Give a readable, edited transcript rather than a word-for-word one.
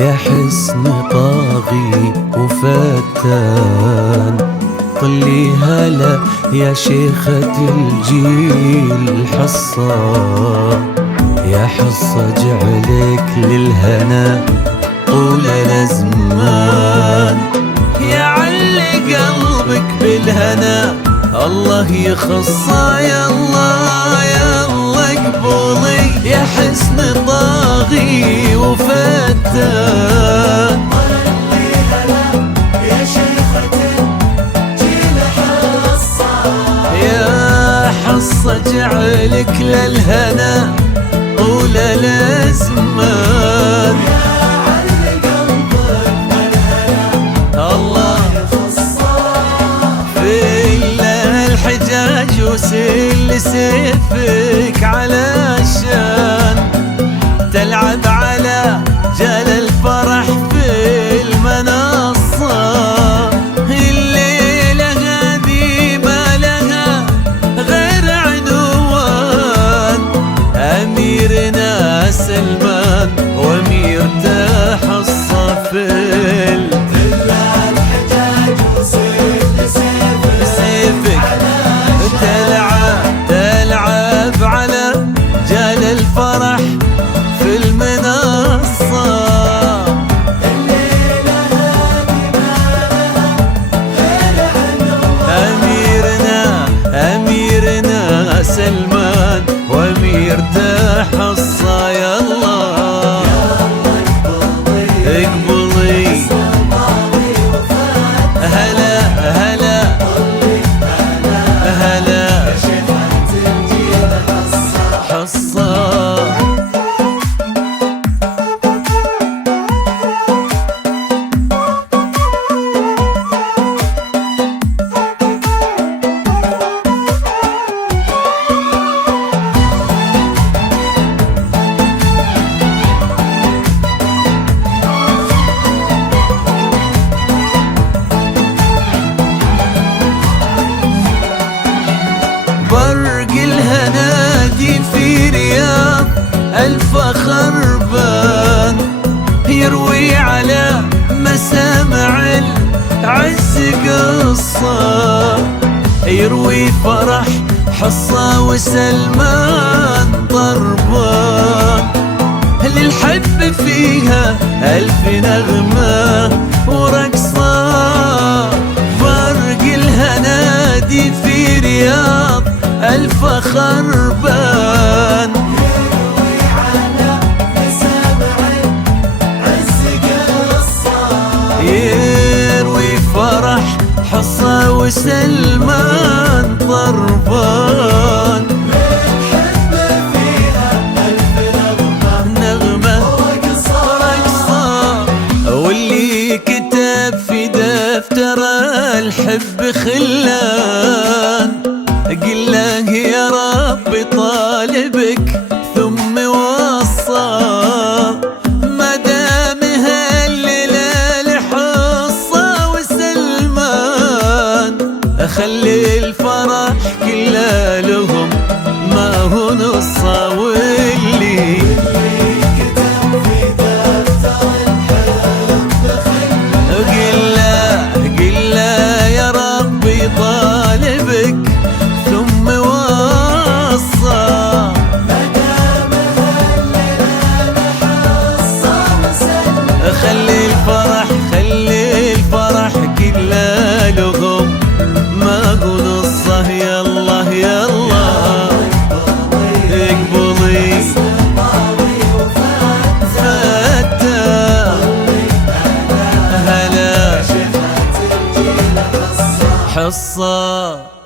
يا حسن طاغي وفتان، طلي هلا يا شيخة الجيل حصة، يا حصة جعلك للهنا طول الأزمان، يا علي قلبك بالهنا الله يخصه. يا الله يا الله قبولي يا حسن طاغي وفتان، يا شيخة الجيل حصة، يا حصة جعلك للهنا طول الأزمان، يا علي قلبك بالهنا الله يخصه. في الحجاج وسل سيفك علشان تلعب على جال الفرح في المنصة، الليلة هذه ما لها غير عنوان، أميرنا سلمان وأميرته حصة في الحجاج وسل سيفك تلعب على جال الفرح في المنصة، الليلة هذه ما لها غير عنوان، أميرنا سلمان وأميرته حصة. يا الله اقبلي هلا هلا هلا شيخة الجيل حصة. برق الهنادي في رياض الفخر بان، يروي على مسامع العز قصة، يروي فرح حصة وسلمان ضربان، للحب فيها ألف نغمة ورقصة، برق الهنادي في رياض الفخر بان، يروي على مسامع العز قصة، يروي فرح حصة وسلمان ضربان، الحب فيها ألف نغمة ورقصة، واللي كتب في دفتر الحب خلان، قل له يا رب طالبك ثم وصى، ما دام هالليلة لحصة وسلمان، خلي الفرح كله لهم ما هو نصة، واللي كتب في دفتر الحب قل له يا ربي طالبك ثم وصى، ما دام هالليلة حصة وسلمان، خلي الفرح كله لهم ما هو نصه. يا الله يا الله اقبلي فتاه هلا حصة.